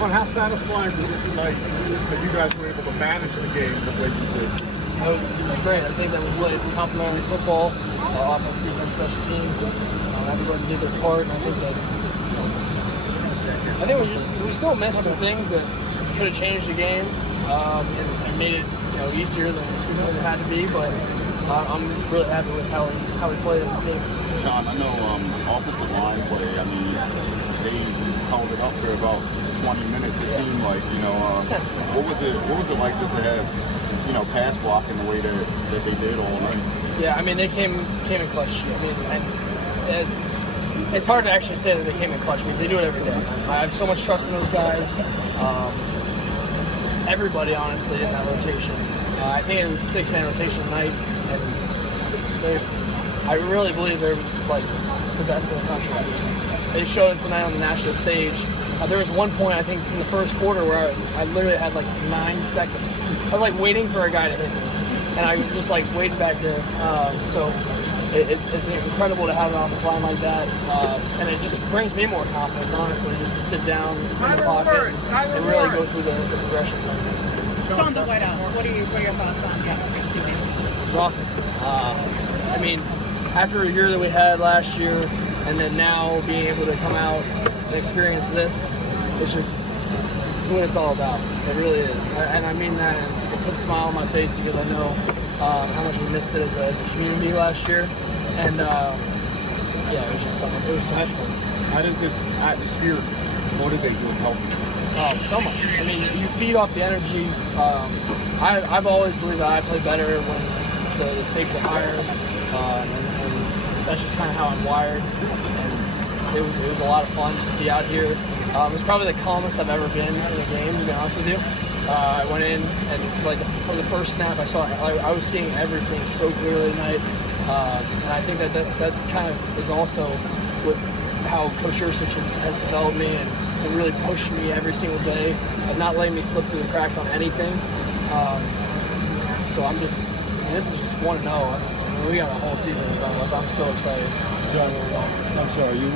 Sean, how satisfying was it tonight that you guys were able to manage the game the way you did? It was great. I think that we played complementary football, offense, defense, special teams. Everybody did their part, and I think we still missed some things that could have changed the game and made it easier than it had to be. But I'm really happy with how we played as a team. Sean, I know offensive line play. I mean, they held it up for about 20 minutes. It seemed like what was it like just to have pass blocking the way that they did all night? Yeah, I mean they came in clutch. I mean, it's hard to actually say that they came in clutch because they do it every day. I have so much trust in those guys. Everybody, honestly, in that rotation. I think it was a 6-man rotation tonight, and I really believe they're like the best in the country. They showed it tonight on the national stage. There was one point, I think, in the first quarter where I literally had like 9 seconds. I was like waiting for a guy to hit me, and I just like waited back there. So it's incredible to have an offensive line like that, and it just brings me more confidence, honestly, just to sit down in the pocket and really go through the progression. Sean, the whiteout. What are your thoughts on the atmosphere tonight? It was awesome. I mean, after a year that we had last year, and then now being able to come out and experience this, it's what it's all about. It really is, and I mean that. It puts a smile on my face because I know how much we missed it as a community last year, and yeah, it was just something. It was so much fun. How does this atmosphere motivate you and help you? So much. I mean, you feed off the energy. I've always believed that I play better when the stakes are higher, and that's just kind of how I'm wired. And it was a lot of fun just to be out here. It was probably the calmest I've ever been in a game, to be honest with you. I went in and for the first snap, I was seeing everything so clearly tonight, and I think that kind of is also with how Coach Ursich has developed me and really pushed me every single day, not letting me slip through the cracks on anything. So this is just 1-0. I mean, we got a whole season in front of us. I'm so excited. John, I'm sorry, you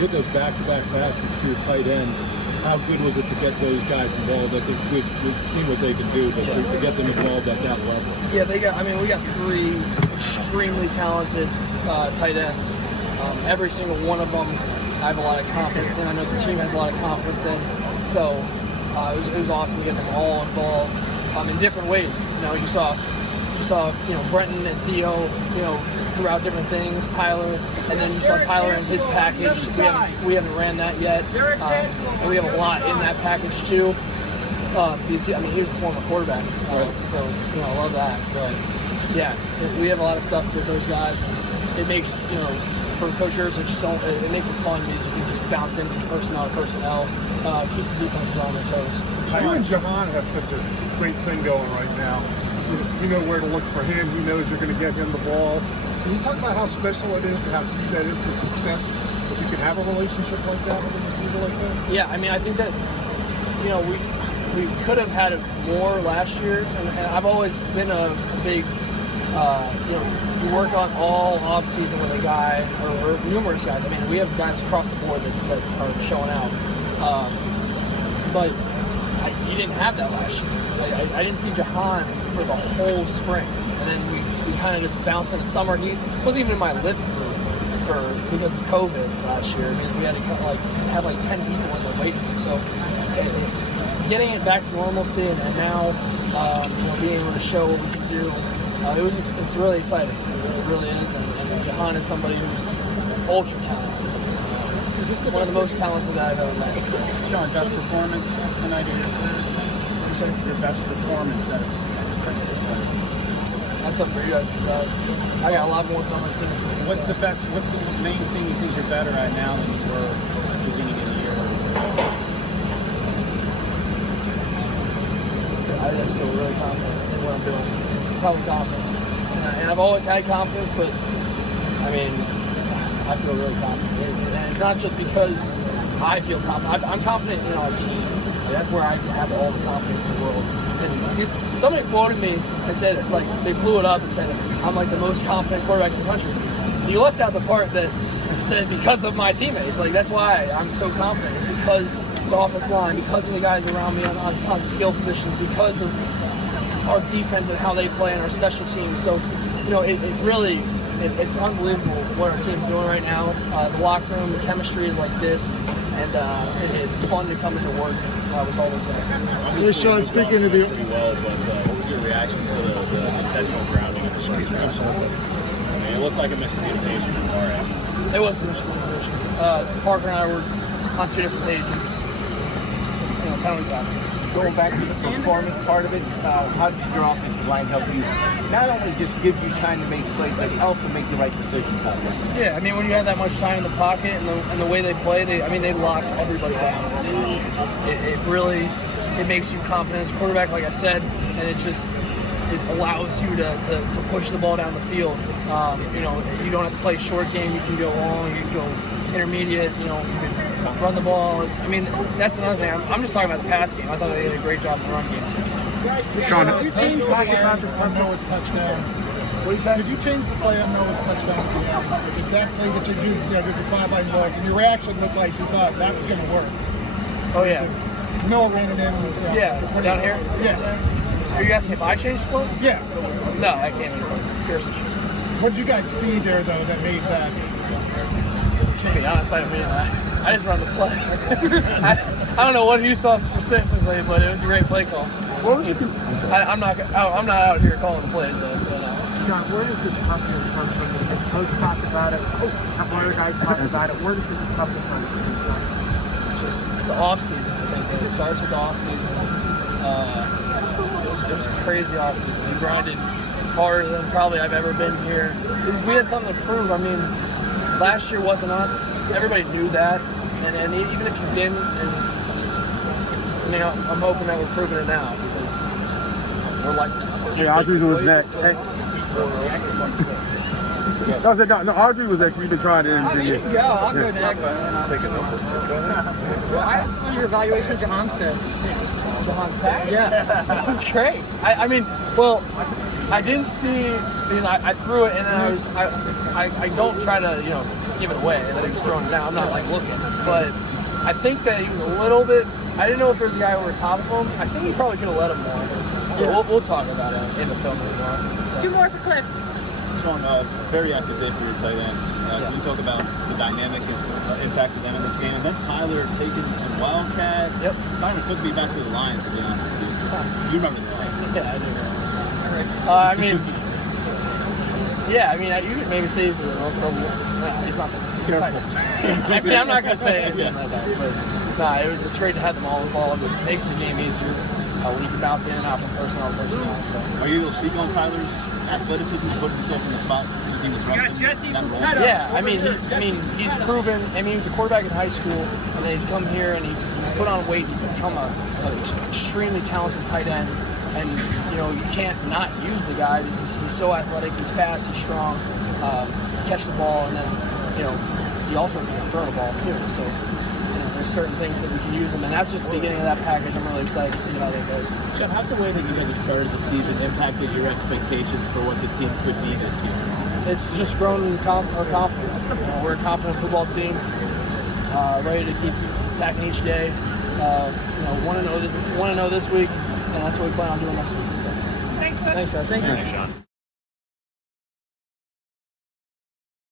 hit those back-to-back passes to your tight ends. How good was it to get those guys involved? I think we've seen what they can do, but to get them involved at that level. Yeah, we got 3 extremely talented tight ends. Every single one of them I have a lot of confidence in. I know the team has a lot of confidence in. So it was awesome to get them all involved in different ways. You saw Brenton and Theo, throughout different things. Tyler, and then you saw Tyler in his package. We haven't ran that yet, and we have a lot in that package too. Because he was a former quarterback, so I love that. But yeah, we have a lot of stuff with those guys. And it makes for Coach Ursich, it makes it fun because you can just bounce in from personnel to personnel, keeps the defenses on their toes. You and Jahan have such a great thing going right now. You know where to look for him. He knows you're going to get him the ball. Can you talk about how special it is and how key that is to success? If you can have a relationship like that with a receiver like that? Yeah, I mean, I think that we could have had it more last year, and I've always been a big you work on all off season with a guy or numerous guys. I mean, we have guys across the board that are showing out, but you didn't have that last year. I didn't see Jahan for the whole spring, and then we kind of just bounced into summer. He wasn't even in my lift group because of COVID last year. Because we had to have 10 people in the weight room. So getting it back to normalcy, and now being able to show what we can do, it's really exciting. It really is, and Jahan is somebody who's ultra talented. One of the most talented that I've ever met. So. Sean, best performance tonight of your career? Your best performance at Penn State? That's up for you guys to decide. I got a lot more coming soon. What's the main thing you think you're better at now than you were at the beginning of the year? I just feel really confident in what I'm doing. Probably confidence. And I've always had confidence, but I mean, I feel really confident. And it's not just because I feel confident. I'm confident in our team. That's where I have all the confidence in the world. And somebody quoted me and said, they blew it up and said, I'm like the most confident quarterback in the country. You left out the part that said because of my teammates. Like, that's why I'm so confident. It's because the offensive line, because of the guys around me on skill positions, because of our defense and how they play and our special teams. So, you know, it's unbelievable what our team's doing right now. The locker room, the chemistry is like this, and it's fun to come into work with all those guys. Hey, Sean, speaking of the... Pretty well, but what was your reaction to the intentional grounding of the first round? I mean, it looked like a miscommunication from our end. It was a miscommunication. Parker and I were on 2 different pages. You know, penalties happen. Going back to the performance part of it, how did your offensive line help you not only just give you time to make plays, but also make the right decisions out there? Yeah, I mean, when you have that much time in the pocket and the way they play, they locked everybody down. It really makes you confident as a quarterback, like I said, and it allows you to push the ball down the field. You know, you don't have to play short game. You can go long. You can go intermediate. You know, you can run the ball. I mean, that's another thing. I'm just talking about the pass game. I thought they did a great job in the run game too. Sean, Did you change the play after Noah's touchdown? What do you say? Did you change the play on Noah's touchdown? Did that play that you did the sideline look, and your reaction looked like you thought that was going to work? Oh yeah. Noah ran it in. Yeah, down here. Yeah. Are you asking if I changed the play? Yeah. No, I can't even. Pearson. What did you guys see there, though, that made that? To be honest, I didn't mean that. I just run the play. I don't know what you saw specifically, but it was a great play call. I'm not out here calling the plays though. So no. Sean, where does the toughness come from? Because Coach talked about it. One of the guys talked about it. Where does the toughness come from? Just the off season. I think it starts with the off season. It was a crazy off season. We grinded harder than probably I've ever been here. We had something to prove. I mean, last year wasn't us. Everybody knew that, and even if you didn't, I mean, I'm hoping that we're proving it now because we're like that. Hey, Audrey was next. Hey. No, Audrey was next. We've been trying to interview you. Yeah, I'll go next. Well, I just want your evaluation of Jahan's pass. Jahan's pass? Yeah. That was great. I mean, well, I didn't see, because I threw it and then I don't try to, you know, give it away that he was throwing it down. I'm not like looking. But I think that he was a little bit, I didn't know if there was a guy over top of him. I think he probably could have let him more. Yeah, we'll talk about it in the film anymore. So. 2 more for Cliff. Sean, very active day for your tight ends. Can you talk about the dynamic and impact of them in this game? And then Tyler taking some wildcat. Yep. Kind of took me back to the Lions, to be honest with you. You remember the Lions? Yeah, I do. I mean, you could maybe say he's a little, he's not. He's tight. I mean, I'm not going to say anything like that, but it's great to have them all involved. It makes the game easier when you can bounce in and out from personnel to personnel. So. Are you able to speak on Tyler's athleticism to put himself in the spot that he was running? Yeah, I mean, he's proven. I mean, he was a quarterback in high school, and then he's come here and he's put on weight. He's become an extremely talented tight end. And, you know, you can't not use the guy. He's so athletic, he's fast, he's strong, catch the ball, and then, you know, he also can throw the ball too. So, you know, there's certain things that we can use him, and that's just the beginning of that package. I'm really excited to see how that goes. Sean, how's the way that you guys started the season impacted your expectations for what the team could be this year? It's just grown our confidence. You know, we're a confident football team, ready to keep attacking each day. You know, want to know this week. And that's what we plan on doing next week. Thanks, Cliff. Thanks, guys. Thank you. Sean.